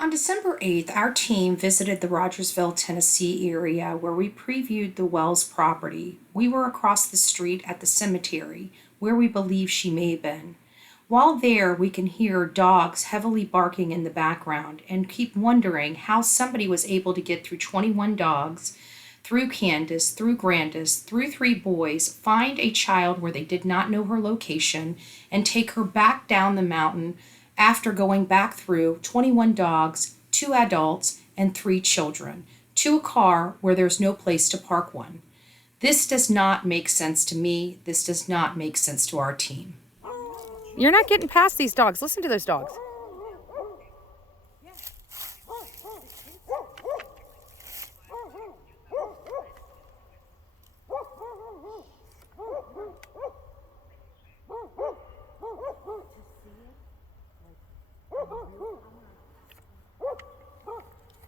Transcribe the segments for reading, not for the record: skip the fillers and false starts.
On December 8th, our team visited the Rogersville, Tennessee area where we previewed the Wells property. We were across the street at the cemetery where we believe she may have been. While there, we can hear dogs heavily barking in the background and keep wondering how somebody was able to get through 21 dogs, through Candace, through Grandis, through three boys, find a child where they did not know her location, and take her back down the mountain after going back through 21 dogs, two adults, and three children, to a car where there's no place to park one. This does not make sense to me. This does not make sense to our team. You're not getting past these dogs. Listen to those dogs.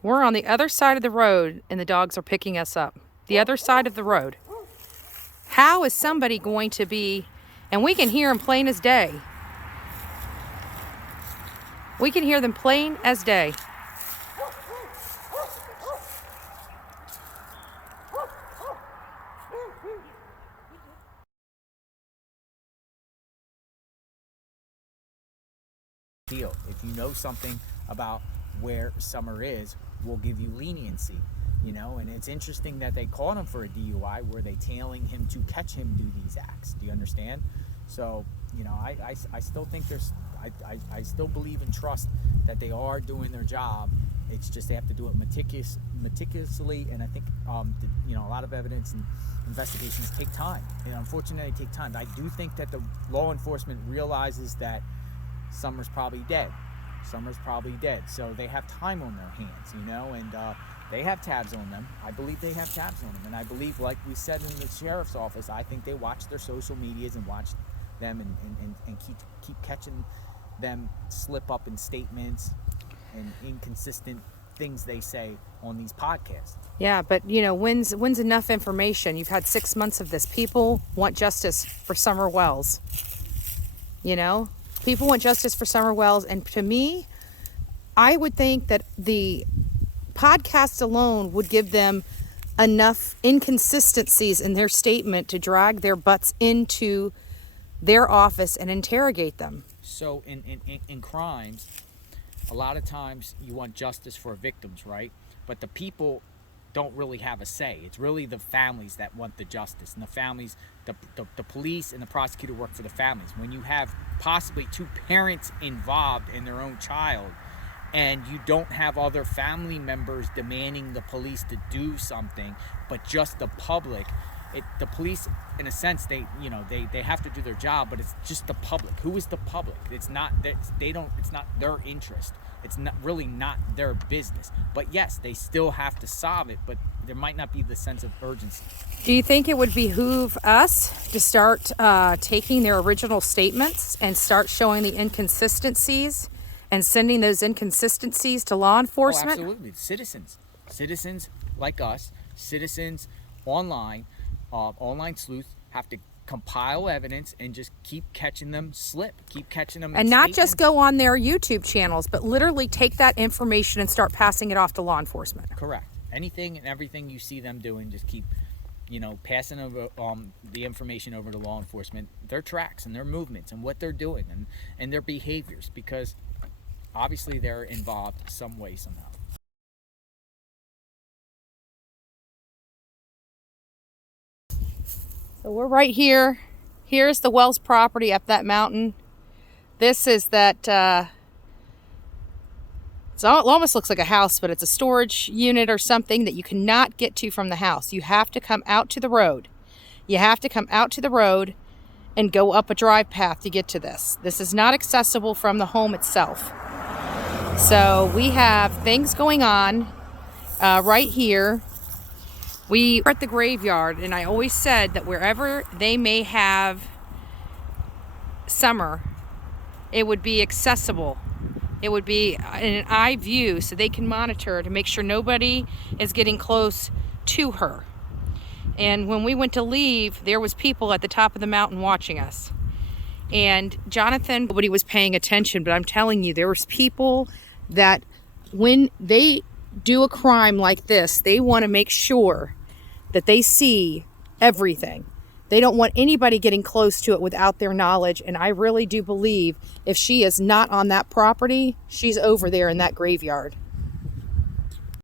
We're on the other side of the road and the dogs are picking us up. The other side of the road. How is somebody going to be, and we can hear them plain as day. We can hear them plain as day. Deal. If you know something about where Summer is, we'll give you leniency, you know. And it's interesting that they caught him for a DUI. Were they tailing him to catch him do these acts? Do you understand? So, you know, I still think I still believe and trust that they are doing their job. It's just they have to do it meticulously, and I think you know, a lot of evidence and investigations take time, and unfortunately they take time. I do think that the law enforcement realizes that Summer's probably dead. So they have time on their hands, you know, and they have tabs on them. I believe they have tabs on them, and I believe, like we said in the sheriff's office, I think they watch their social medias and watch them and keep catching them slip up in statements and inconsistent things they say on these podcasts. Yeah, but you know, when's enough information? You've had 6 months of this. People want justice for Summer Wells. You know, people want justice for Summer Wells, and to me, I would think that the podcast alone would give them enough inconsistencies in their statement to drag their butts into their office and interrogate them. So in crimes, a lot of times you want justice for victims, right? But the people don't really have a say. It's really the families that want the justice, and the families, the police and the prosecutor work for the families. When you have possibly two parents involved in their own child, and you don't have other family members demanding the police to do something, but just the public, the police, in a sense, they have to do their job, but it's just the public. Who is the public? It's not it's not their interest. It's not really not their business. But yes, they still have to solve it, but there might not be the sense of urgency. Do you think it would behoove us to start taking their original statements and start showing the inconsistencies and sending those inconsistencies to law enforcement? Oh, absolutely. Citizens like us, citizens online, online sleuths have to compile evidence and just keep catching them slip, keep catching them. And not just go on their YouTube channels, but literally take that information and start passing it off to law enforcement. Correct. Anything and everything you see them doing, just keep, you know, passing over the information over to law enforcement, their tracks and their movements and what they're doing and their behaviors, because obviously they're involved some way, somehow. So we're right here. Here's the Wells property up that mountain. This is that, it almost looks like a house, but it's a storage unit or something that you cannot get to from the house. You have to come out to the road. You have to come out to the road and go up a drive path to get to this. This is not accessible from the home itself. So we have things going on right here. We are at the graveyard, and I always said that wherever they may have Summer, it would be accessible. It would be in an eye view so they can monitor to make sure nobody is getting close to her. And when we went to leave, there was people at the top of the mountain watching us. And Jonathan, nobody was paying attention, but I'm telling you, there was people that when they do a crime like this, they want to make sure that they see everything. They don't want anybody getting close to it without their knowledge. And I really do believe if she is not on that property, she's over there in that graveyard.